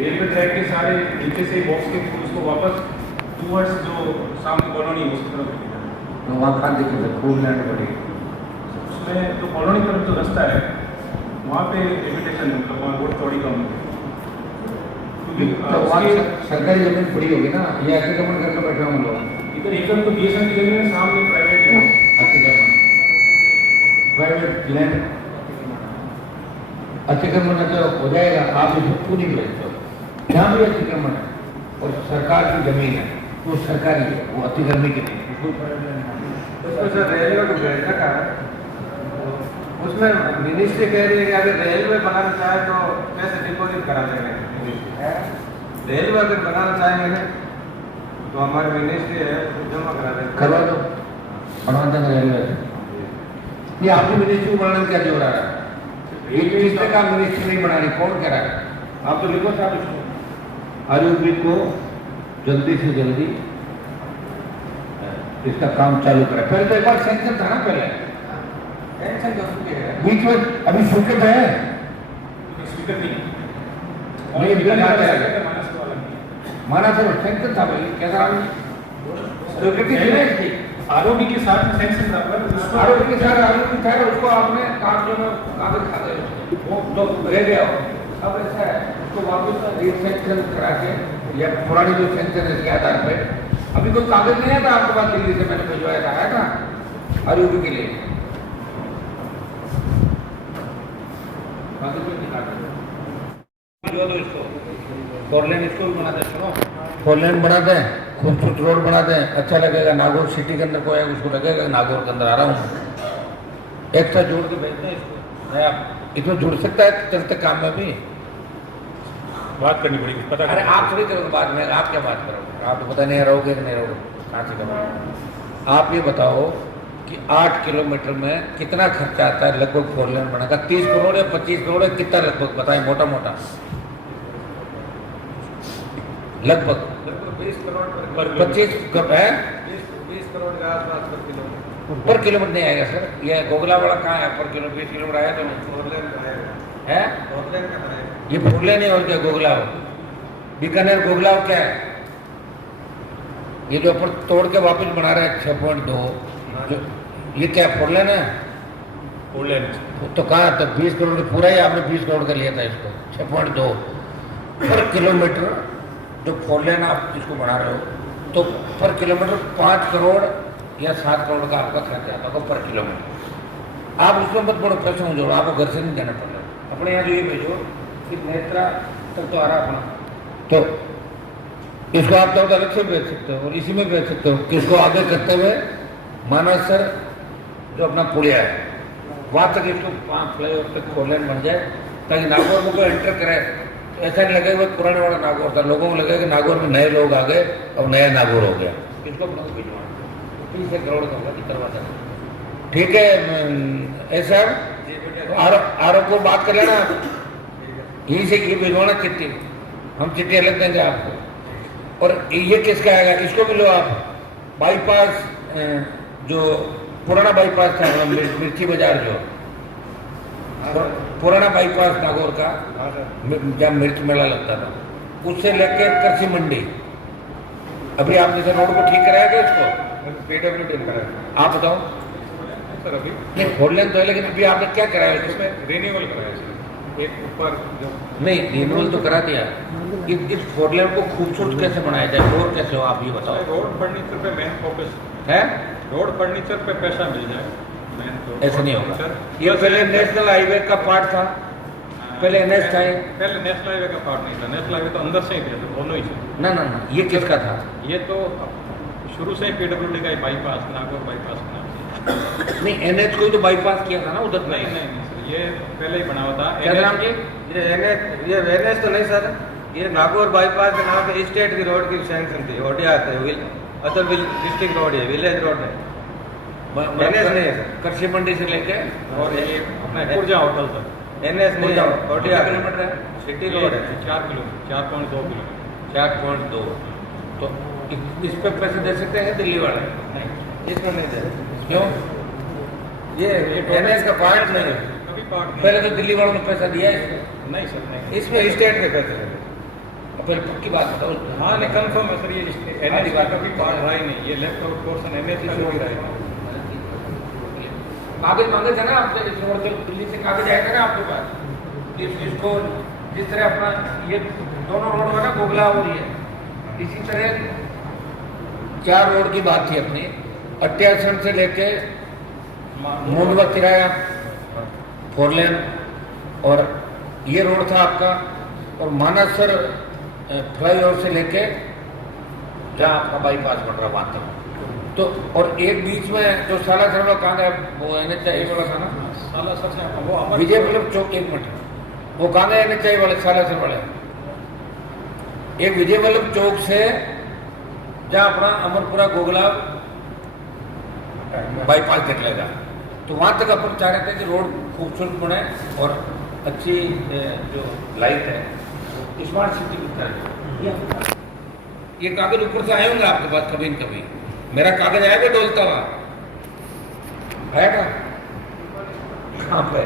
Railway track के सारे नीचे से बॉक्स के उसको वापस टूवर्ड्स जो सामने कॉलोनी है उसकी तरफ लेके जाना। तो वहाँ खान देखिए खूब लैंड पड़ेगी उसमें तो कॉलोनी तरफ जो रास्ता है वहाँ पे लिमिटेशन मतलब वहाँ रोड चौड़ी कम है क्योंकि तो वहाँ सरकारी जमीन पड़ी होगी ना, ये अतिक्रमण करके बैठे हम लोग। इधर एकदम तो बीएसएन की जमीन है, सामने प्राइवेट है अतिक्रमण प्राइवेट लैंड अतिक्रमण तो हो जाएगा, आप इसे पूरी बेचते हो, जहाँ भी अतिक्रमण है और सरकार की जमीन है वो सरकारी है, वो अतिक्रमण की नहीं। उसमें सर रेलवे को भेजना का है, उसमें मिनिस्ट्री कह रही है कि अगर रेलवे बनाना चाहे तो पैसे डिपॉजिट करा देंगे। रेलवे अगर बनाना चाहेंगे तो हमारी मिनिस्ट्री है जमा करा देंगे। करवा दो, बनवा देंगे रेलवे से। ये आपकी मिनिस्ट्री बनाने क्या जोड़ रहा है? एक किसने का मिनिस्ट्री नहीं बना रही, कौन कह रहा है? आप तो लिखो साहब इसको, आरोपी को जल्दी से जल्दी इसका काम चालू करें। पहले तो एक बार सेंक्शन था ना, पहले बीच में अभी स्वीकृत है स्पीकर नहीं बिल आता है माना सर सेंक्शन था भाई, कैसा आरोपी के साथ सेंक्शन था पर आरोपी के साथ आरोपी था, उसको आपने कागजों में कागज खा गए, वो जो रह गया हो। अब ऐसा है उसको वापस रीसेंक्शन करा के या पुरानी जो सेंक्शन है इसके आधार पे, अभी कोई कागज नहीं आया था आपके पास दिल्ली से, मैंने भिजवाया था, आया था आरोपी के लिए इसको फोर लेन इसको भी बनाते, सुनो फोर लेन बनाते हैं, खूबसूरत रोड बनाते हैं, अच्छा लगेगा। नागौर सिटी के अंदर कोई है उसको लगेगा नागौर के अंदर आ रहा हूँ, एक साथ जोड़ के भेजते हैं इसको। आप इसमें जुड़ सकता है चलते काम में भी, बात करनी पड़ेगी पता अरे आप थोड़ी करोगे बाद में, आप क्या बात करोगे, आप तो पता नहीं रहोगे कि नहीं रहोगे, कहाँ से करोगे। आप ये बताओ कि 8 किलोमीटर में कितना खर्चा आता है लगभग फोर लेन बनाएगा, 30 करोड़ या 25 करोड़, कितना लगभग बताएं, मोटा मोटा लगभग 20 करोड़ 25 है 20 करोड़ के आसपास पर किलोमीटर पर किलोमीटर नहीं आएगा सर, ये गोगला वाला कहाँ है पर किलो 20 किलोमीटर आया तो है, ये फोर लेन है और क्या गोगला हो, बीकानेर गोगला हो क्या है, ये जो ऊपर तोड़ के वापस बना रहे हैं 6.2, ये क्या फोर लेन है? फोर लेन तो कहाँ तो 20 करोड़ पूरा ही आपने 20 करोड़ का लिया था इसको, 6.2 पर किलोमीटर जो फोर लेन आप इसको बना रहे हो, तो पर किलोमीटर 5 करोड़ या 7 करोड़ का आपका खर्चा आता होगा पर किलोमीटर। आप उसमें मत बड़ो पैसे हो जोड़ो, आपको घर से नहीं देना पड़ रहा, अपने यहाँ जो ये भेजो कि नेत्रा तक तो आ रहा अपना, तो इसको आप तो अलग से भेज सकते हो और इसी में भेज सकते हो कि इसको आगे करते हुए मानसर जो अपना पुलिया है वहाँ तक इसको 5 फ्लाईओवर तक फोर लेन बन जाए, ताकि नागौर में कोई एंटर करे ऐसा नहीं लगेगा पुराने वाला नागौर था, लोगों को लगेगा कि नागौर में नए लोग आ गए और नया नागौर हो गया। इसको अपना को भिजवाना 30 करोड़ का करवा सकते, ठीक है ऐसा आरोप को बात कर लेना, यहीं से ये भिजवाना चिट्ठी, हम चिट्ठी अलग देंगे आपको। और ये किसका आएगा, इसको भी लो आप, बाईपास जो पुराना बाईपास था मिर्ची बाजार, जो पुराना बाईपास नागौर का जहाँ मिर्च मेला लगता था, उससे लेके कृषि मंडी, अभी आप जैसे रोड को ठीक कराया क्या इसको, PWD कराया आप बताओ सर, अभी नहीं फोर लेन तो है, लेकिन अभी आपने क्या कराया इसमें? रिन्यूअल कराया सर, एक ऊपर जो नहीं रिन्यूअल तो करा दिया, इस फोर लेन को खूबसूरत कैसे बनाया जाए और कैसे हो आप ये बताओ। रोड फर्नीचर पे मेन फोकस है रोड फर्नीचर पे पैसा मिल जाए, ऐसा नहीं होगा, ये पहले नेशनल हाईवे का पार्ट था, पहले NH था, पहले नेशनल हाईवे का पार्ट नहीं था, नेशनल हाईवे तो अंदर से ही थे दोनों ही थे। ना ये किसका था? ये तो शुरू से ही PWD का ही बाईपास, नागौर बाईपास बना। नहीं NH को ही तो बाईपास किया था ना उधर, नहीं सर, ये पहले ही बना हुआ था। क्या नाम जी? ये NH तो नहीं सर, ये नागौर बाईपास के नाम पे स्टेट की रोड की सैंक्शन थी, ODR थे, अतल डिस्ट्रिक्ट रोड है, विलेज रोड है, NH नहीं है सर। कृषि मंडी से लेके और ये अपना पुरजा होटल तक NH नहीं है, ODR किलोमीटर है, सिटी रोड है, 4 किलोमीटर 4.2 किलोमीटर 4.2, तो इस पे पैसे दे सकते हैं दिल्ली वाले? नहीं इसमें नहीं दे, क्यों? ये NH का पार्ट नहीं है, अभी पार्ट पहले तो दिल्ली वालों ने पैसा दिया है इसमें। नहीं सर, नहीं इसमें स्टेट के पैसे लगे। और फिर पक्की बात बताओ। हाँ नहीं कंफर्म है सर, ये एनएच का कभी पार्ट रहा ही नहीं, ये लेफ्ट आउट पोर्शन एनएच का कोई रहा ही नहीं। कागज मांगे थे ना आपने, इस रोड से दिल्ली से कागज आया था ना आपके पास कि इसको जिस तरह अपना ये दोनों रोड है ना गोगला और ये, इसी तरह 4 रोड की बात थी अपनी, अट्यासन से लेके मूंडवा किराया 4 लेन, और ये रोड था आपका, और मानसर फ्लाईओवर से लेके जहाँ आपका बाईपास बन रहा वहाँ तक। तो और एक बीच में जो सालासर वाला कहाँ गया, वो NHI वाला था ना, सालासर से वो विजय वल्लभ चौक, 1 मिनट, वो कहाँ गए NHI वाले सालासर वाले? एक विजय वल्लभ चौक से जहाँ अपना अमरपुरा गोगला बाईपास निकलेगा, तो वहाँ तक अपन चाह रहे थे कि रोड खूबसूरत बने और अच्छी जो लाइट है स्मार्ट सिटी की तरह। ये कागज ऊपर से आए होंगे आपके पास कभी न कभी, मेरा कागज आया क्या डोलता हुआ आया था कहाँ पे?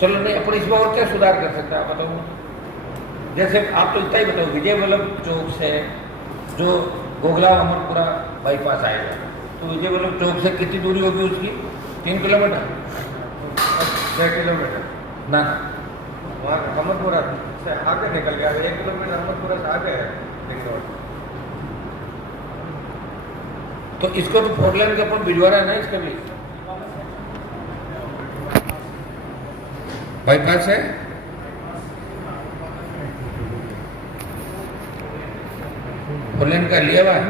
चलो नहीं, अपन इसमें और क्या सुधार कर सकते हैं आप बताओ। जैसे आप तो इतना ही बताओ, विजय वल्लभ चौक से जो गोगला अमरपुरा बाईपास आएगा, तो विजय वल्लभ चौक से कितनी दूरी होगी उसकी? 3 किलोमीटर, 6 किलोमीटर ना वहाँ अमरपुरा से आगे निकल गया, 1 किलोमीटर अमरपुरा से आगे है रिंग रोड। तो इसको तो 4 लेन का अपन भिजवा रहे हैं ना, इसका भी बाईपास है। लेन का लिया हुआ है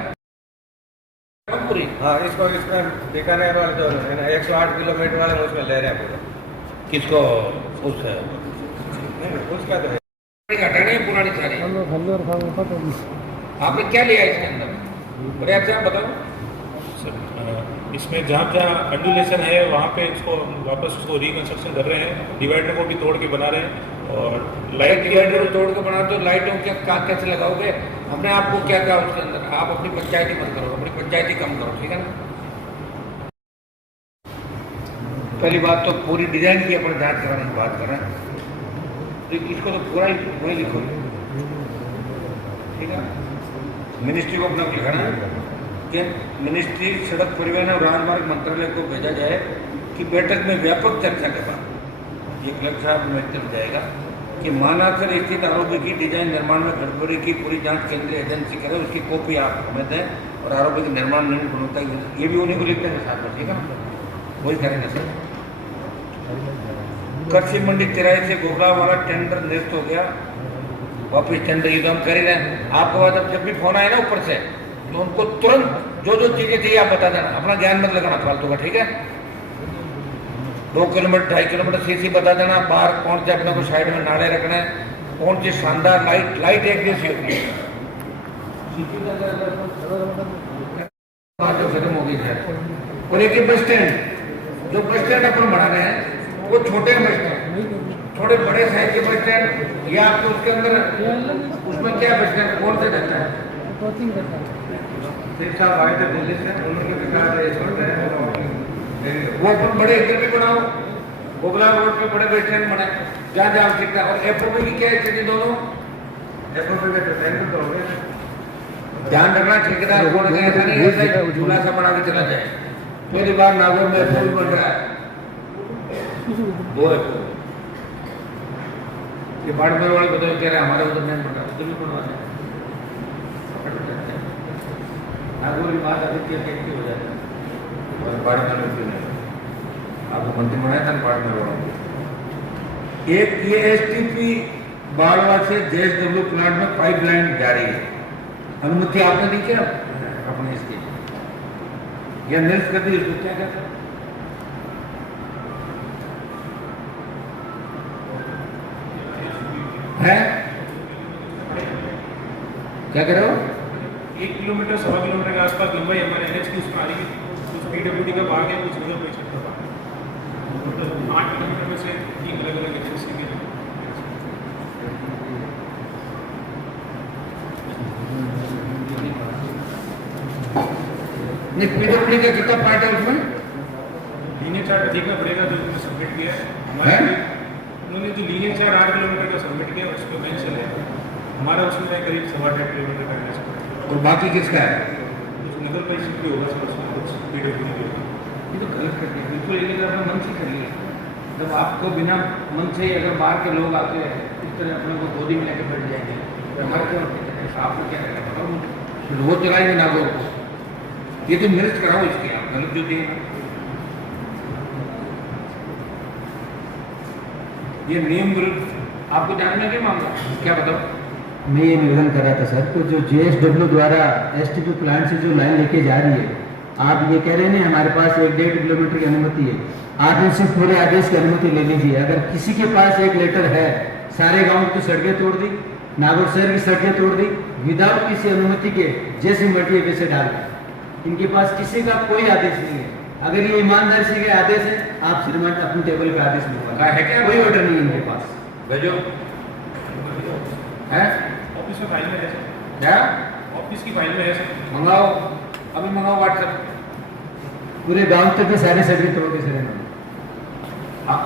पूरी। हाँ इसको इसमें बीकानेर वाले जो है ना 108 किलोमीटर वाले उसमें ले रहे हैं पूरा। किसको? उस उसका तो है घटाना है पुरानी सारी। आपने क्या लिया इसके अंदर? बड़े अच्छा आप बताओ। इसमें जहाँ जहाँ अंडुलेशन है वहाँ पे इसको वापस उसको रिकंस्ट्रक्शन कर रहे हैं, डिवाइडर को भी तोड़ के बना रहे हैं, और लाइट डिवाइडर तोड़ के बना, तो लाइटों के कैसे लगाओगे? हमने आपको क्या कहा उसके अंदर, आप अपनी पंचायती मत करो, अपनी पंचायती कम करो, ठीक है ना। पहली बात तो पूरी डिजाइन की अपन जांच कराने की बात कर रहे हैं, तो इसको तो पूरा ही लिखो, ठीक है। मिनिस्ट्री को अपना लिखाना है कि मिनिस्ट्री सड़क परिवहन और राजमार्ग मंत्रालय को भेजा जाए कि बैठक में व्यापक चर्चा के बाद ये कलेक्टर साहब में जाएगा कि मानासर स्थित आरोपी की डिजाइन निर्माण में गड़बड़ी की पूरी जांच केंद्रीय एजेंसी करे, उसकी कॉपी आप हमें दें, और आरोपी की निर्माण में गुणवत्ता ये भी उन्हीं को लिखते हैं साथ में, ठीक है ना, वही करेंगे सर। कृषि मंडी तिराई से गोगला वाला टेंडर निरस्त हो गया, वापिस टेंडर ये तो हम कर ही रहे हैं। आपके बाद अब जब भी फोन आए ना ऊपर से, तो उनको तुरंत जो जो चीजें चाहिए आप बता देना, अपना ज्ञान मत लगाना फालतू का, ठीक है। 2 किलोमीटर 2.5 किलोमीटर सीसी बता देना, बाहर कौन से अपने को साइड में नाले रखना है, कौन सी शानदार लाइट एक जैसी होती है, खत्म हो गई है। और एक बस स्टैंड, जो बस स्टैंड अपन बना रहे हैं वो छोटे बस स्टैंड, थोड़े बड़े साइज के बस स्टैंड, या आपको उसके अंदर उसमें क्या बस स्टैंड कौन से रहता है? सिर्फ साहब आए थे दिल्ली से, उन्होंने भी कहा था ये छोटे हैं, वो अपन बड़े इधर भी बनाओ, गोगला रोड पे बड़े बस स्टैंड बनाए जहाँ जहाँ आवश्यकता है। और एफओपी की क्या स्थिति दोनों? एफओपी के तो टेंडर तो हो गए, ध्यान रखना ठेकेदार कौन है, ऐसा नहीं ऐसा झूला सा बना के चला जाए। पहली बार नागौर में एफओपी बन रहा है, वो ये बाड़मेर वाले बताओ कह रहे हैं हमारे उधर नहीं बन रहा, उधर भी बनवा दें। नागौर की बात अधिक एक्टिव हो जाता है और बाड़मेर में क्यों नहीं? आपको मंत्री बनाया था बाड़मेर वालों। एक ये STP बाड़वा से JSW प्लांट में पाइपलाइन जारी है, अनुमति आपने दी क्या अपने इसकी, या निरस्त कर दी, इसको क्या कहते हैं? है क्या कह रहे हो? 1 किलोमीटर 1.25 किलोमीटर के आसपास लंबाई हमारे NH की उसमें आ रही है, कुछ PWD का भाग है, कुछ रिजर्वेशन का भाग है, मतलब 8 किलोमीटर में से 3 अलग अलग एजेंसी के PWD का कितना पार्ट है उसमें? लीनियर चार्ट देखना पड़ेगा जो उन्होंने सबमिट किया है हमारे, उन्होंने जो लीनियर 6 और 8 किलोमीटर का सबमिट किया, उस पर मेंशन है हमारा, उसमें करीब 7.5 किलोमीटर का एनएच पड़ेगा। और बाकी किसका है? कुछ नगर परिषद भी होगा सर, उसमें कुछ पीडब्ल्यूडी भी होगा। ये तो गलत कर दिया, बिल्कुल ये तो अपना मन से करिए। जब आपको बिना मन से ही अगर बाहर के लोग आते हैं इस तरह अपने को गोदी में लेकर बैठ जाएंगे, तो हमारे क्यों आपको क्या करना पड़ा? वो चलाएंगे नागौर को, ये तो मिर्च कराओ इसके, आप गलत जो दिए ना। ये नियम विरुद्ध आपको जानना क्या मामला क्या बताओ? मैं ये निवेदन कर रहा था सर कि जो JSW द्वारा STP प्लांट से जो लाइन लेके जा रही है, आप ये कह रहे हैं ना हमारे पास 1.5 किलोमीटर की अनुमति है, आप इनसे पूरे आदेश की अनुमति ले लीजिए। अगर किसी के पास एक लेटर है, सारे गांव की सड़कें तोड़ दी, नागौर शहर की सड़कें तोड़ दी, विदाउट किसी अनुमति के जैसे मर्जी है वैसे डाल दिया। इनके पास किसी का कोई आदेश नहीं है। अगर ये ईमानदारी से के आदेश है, आप श्रीमान अपने टेबल पे आदेश लिखवा है क्या? कोई ऑर्डर नहीं है इनके पास। भेजो है ऑफिस में फाइल में है सर, क्या? ऑफिस की फाइल में है सर। मंगाओ, अभी मंगाओ व्हाट्सएप। पूरे गांव तक के सारे सड़कें तोड़ के सर इन्होंने। हाँ,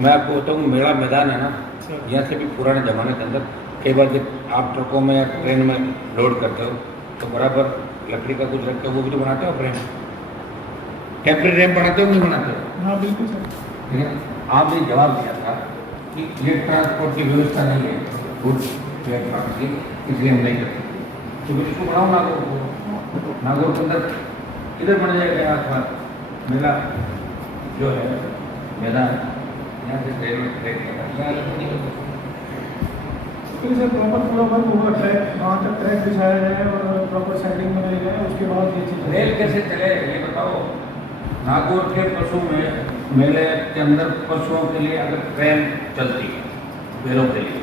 मैं आपको बताऊँ, मेरा मैदान है ना, यहाँ से भी पुराने ज़माने के अंदर कई बार जब आप ट्रकों में या ट्रेन में लोड करते हो तो बराबर लकड़ी का कुछ रख के वो भी तो बनाते हो फ्रेम, टेम्परेरी रैम बनाते हो नहीं बनाते हो? हाँ बिल्कुल सर। ठीक है, आपने जवाब दिया था कि ये ट्रांसपोर्ट की व्यवस्था नहीं है फूड प्लेटफॉर्म की, इसलिए हम नहीं करते। तो फिर इसको बनाओ नागौर को, नागौर के अंदर इधर बन जाएगा आसपास मेला जो है मैदान, यहाँ से रेलवे ट्रैक सर प्रॉपर पूरा वर्क होगा, ट्रैक वहाँ तक ट्रैक बिछाया जाए और प्रॉपर सेटिंग बनाई जाए, उसके बाद ये चीज़ रेल कैसे चले ये बताओ? नागौर के पशु में मेले के अंदर पशुओं के लिए अगर ट्रेन चलती है बैलों के लिए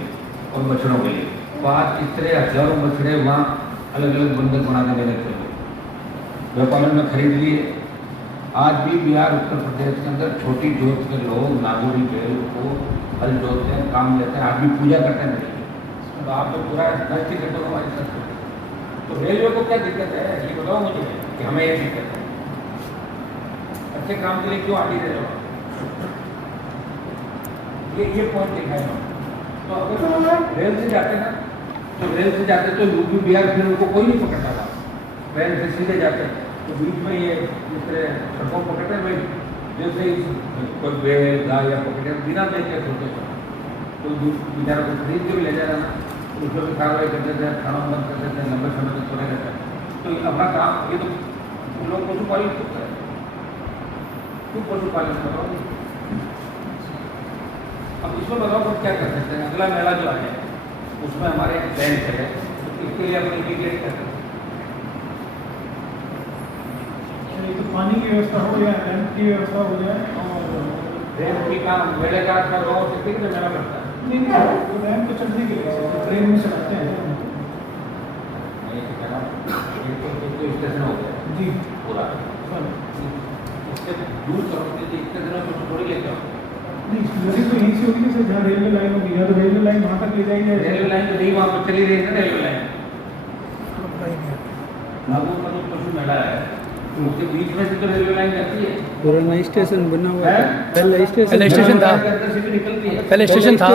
और बछड़ों के लिए, तो आज इस तरह हजारों बछड़े वहाँ अलग अलग बंधक बना के मेले चले व्यापार में खरीद लिए। आज भी बिहार उत्तर प्रदेश के अंदर छोटी जोत के लोग नागौरी बैल को हल जोतते हैं, काम लेते हैं, आज भी पूजा करते हैं। तो आप तो पूरा नष्ट करते हो हमारे साथ। तो रेलवे को क्या दिक्कत है ये बताओ मुझे कि हमें ये दिक्कत है, अच्छे काम के लिए क्यों आगे रहे हो? ये पॉइंट दिखाए ना। तो अगर रेल से जाते ना, तो रेल से जाते तो यूपी बिहार फिर उनको कोई नहीं पकड़ता था, ट्रेन से सीधे जाते तो बीच में ये दूसरे सड़कों पकड़ते भाई, जैसे ही कोई बैल गाय या पकड़े बिना देखे सोते तो बेचारा को खरीद के भी ले जा रहा ना, उसको भी कार्रवाई करते थे, खाना बंद करते थे, लंबे समय तक सोने रहता है। तो अपना काम ये तो लोग पशुपालन करते हैं, क्यों पशुपालन करो? अब इसमें बताओ हम क्या कर सकते हैं? अगला मेला जो है उसमें हमारे एक बैंक है, तो इसके लिए अपन इंटीग्रेट कर सकते हैं। तो पानी की व्यवस्था हो या रैंप की व्यवस्था हो जाए, और ट्रेन की काम मेले का रोड से कितने मेला करता है? नहीं वो रैंप तो चलने के लिए ट्रेन में चलाते हैं ये तो कह रहा हूँ, ये तो स्टेशन हो गया जी पूरा, सर। इससे दूर करो कि इतने दिनों में थोड़ी लेते हो। नहीं लोडिंग तो यहीं से होगी सर, जहाँ रेलवे लाइन होगी या तो रेलवे लाइन वहाँ तक ले जाएंगे। रेलवे लाइन तो नहीं, वहाँ पर चली रही है ना रेलवे लाइन। नागौर का जो पशु मेला है तो उसके बीच में से तो रेलवे लाइन जाती है। पुराना स्टेशन बना हुआ है? पहले स्टेशन पहले स्टेशन था, पहले स्टेशन था,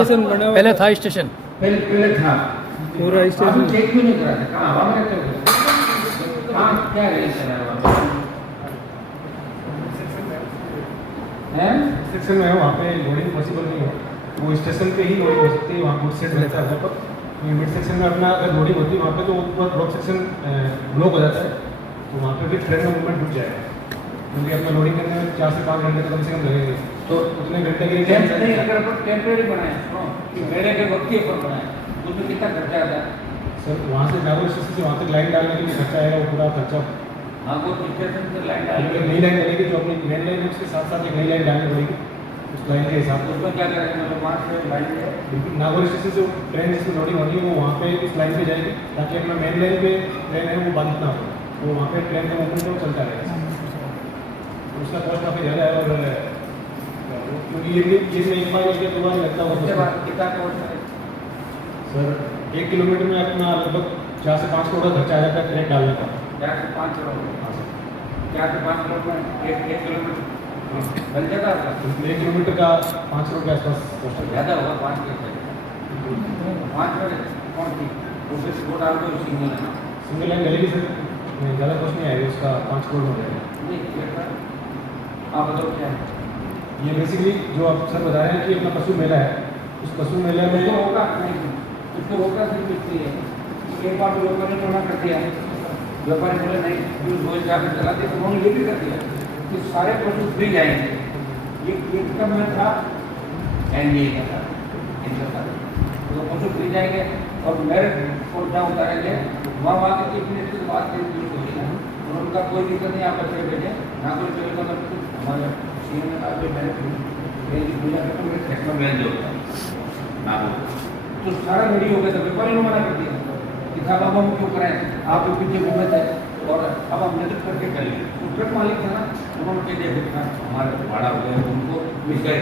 पहले था स्टेशन, पहले था पूरा स्टेशन। चेक क्यों नहीं करा था? कहाँ हवा में रहते हो? कहाँ क्या रेल चला है वहाँ है? सेक्शन में है, वहाँ पे लोडिंग पॉसिबल नहीं है, वो स्टेशन पे ही लोडिंग हो सकती है, वहाँ गुड सेट रहता है वहाँ पर। मिड सेक्शन में अपना अगर लोडिंग होती है वहाँ पे तो ऊपर ब्लॉक सेक्शन ब्लॉक हो जाता है, तो वहाँ पे फिर ट्रेन का मूवमेंट रुक जाएगा, क्योंकि अपना लोडिंग करने में 4 से 5 घंटे तो कम से कम लगेंगे। तो उतने घंटे के लिए नहीं, अगर अपन टेम्परेरी बनाए कि मेले के वक्त के ऊपर बनाए उसमें कितना खर्चा आता है? सर वहाँ से नागौर स्टेशन से वहाँ तक लाइन डालने के लिए खर्चा आएगा, वो पूरा खर्चा नागौर स्टेशन से लाइन अगर डालेंगे, नई लाइन बनेगी जो अपनी मेन लाइन है उसके साथ साथ एक नई लाइन डालनी पड़ेगी उस लाइन के हिसाब से। उसमें क्या करेंगे? मतलब वहाँ से लाइन है नागौर स्टेशन से ट्रेन जिसमें लोडिंग होगी वो वहाँ पे इस लाइन पे जाएगी, ताकि अपना मेन लाइन पे ट्रेन है वो बाधित ना हो, तो वहाँ पे ट्रेन का मूवमेंट वो चलता रहेगा। तो उसका कॉस्ट काफ़ी ज़्यादा है, और क्योंकि ये नहीं एक बार या 2 बार लगता उसके होगा बाद कितना कॉस्ट है? सर 1 किलोमीटर में अपना लगभग 4 से 5 करोड़ का खर्चा आ जाता है ट्रेन डालने का। 4 से 5 करोड़, हाँ सर। 4 से 5 करोड़ में एक किलोमीटर बन जाता है 1 किलोमीटर का 5 करोड़ के आसपास कॉस्ट है। ज़्यादा होगा 5 में कौन सी वो फिर वो डाल दो सिंगल है सिंगल लाइन डलेगी सर, ज़्यादा कॉस्ट नहीं आएगा, उसका 5 करोड़ हो जाएगा। नहीं आप बताओ क्या है ये बेसिकली जो आप सर बता रहे हैं कि अपना पशु मेला है, उस पशु मेले में उसको होगा नहीं उसको होगा सिर्फ इसलिए है एक बार तो लोगों ने मना कर दिया व्यापारी बोले नहीं यूज हो जाकर चलाते तो उन्होंने ये भी कर दिया कि सारे पशु फ्री जाएंगे ये एक का मैं था एनडीए का था इनका था तो पशु फ्री जाएंगे और मेरिट और जहाँ उतारेंगे वहाँ के 1 मिनट के बाद और उनका कोई दिक्कत नहीं आप बच्चे भेजें ना कोई चलेगा तो हमारे सीएम ने कहा कि मेरी पूजा करता हूँ मेरे सेक्टर में होता ना हो तो सारा रेडी हो गया था व्यापारी ने मना कर दिया कि साहब अब हम क्यों करें आप लोग पीछे घूमे थे और अब हम मदद करके कर लिए तो ट्रक मालिक था ना उन्होंने कह दिया देखा हमारा भाड़ा हो गया उनको मिल गए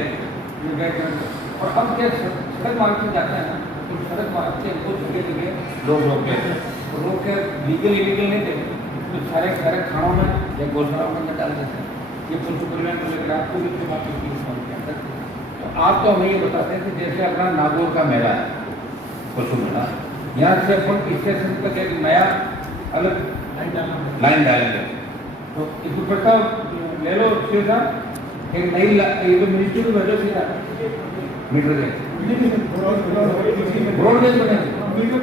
और अब क्या सड़क मार्ग से जाते हैं ना तो सड़क मार्ग से उनको जगह जगह लोग रोक गए तो लोग क्या लीगल इलीगल नहीं थे तो सारे सारे खानों में या गौशालाओं में डाल देते हैं ये पशु कल्याण को लेकर आपको भी इसके बात की तो आप तो हमें ये बताते हैं कि जैसे अपना नागौर का मेला है पशु मेला यहाँ से अपन स्टेशन तक एक नया अलग लाइन डालेंगे तो इसको प्रस्ताव ले लो सीधा एक नई ये तो मिनिस्ट्री में भेजो सीधा मीटर गेज रोड गेज बनेंगे तो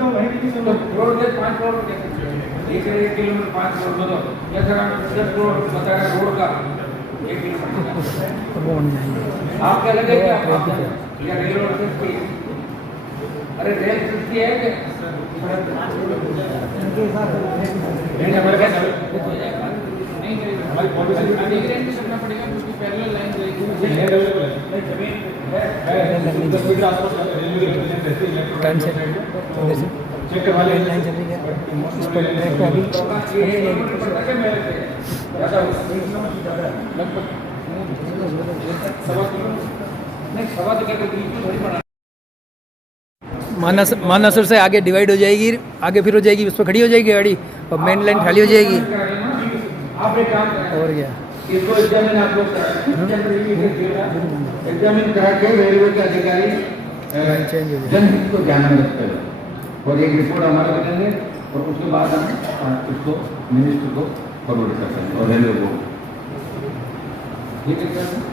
रोड गेज 5 करोड़ कैसे 1 किलोमीटर 5 करोड़ दो या सर 10 करोड़ बता रहे रोड का 1 किलोमीटर आप क्या लगे क्या या रेल रोड से अरे रेल सस्ती है कि नहीं हमारे पास नहीं हमारी पॉलिसी अरेंज करना पड़ेगा क्योंकि पैरेलल लाइन जाएगी है अवेलेबल है जमीन 10 मीटर आसपास रेलवे की लाइन रहती है टाइम से चेक करवा लें लाइन चल रही है इस पर ट्रैक को अभी सवा तो कहते थोड़ी बना मानसर से आगे डिवाइड हो जाएगी, आगे फिर हो जाएगी, उस पर खड़ी हो जाएगी गाड़ी और मेन लाइन खाली हो जाएगी। आप एक काम करें और क्या इसको एग्जामिन आप लोग एग्जामिन करा के रेलवे के अधिकारी चेंज हो जाएगी। जनहित को ध्यान में रखते हुए और एक रिपोर्ट हमारे को देंगे और उसके बाद हम उसको मिनिस्टर को फॉरवर्ड करते हैं और रेलवे को ठीक है सर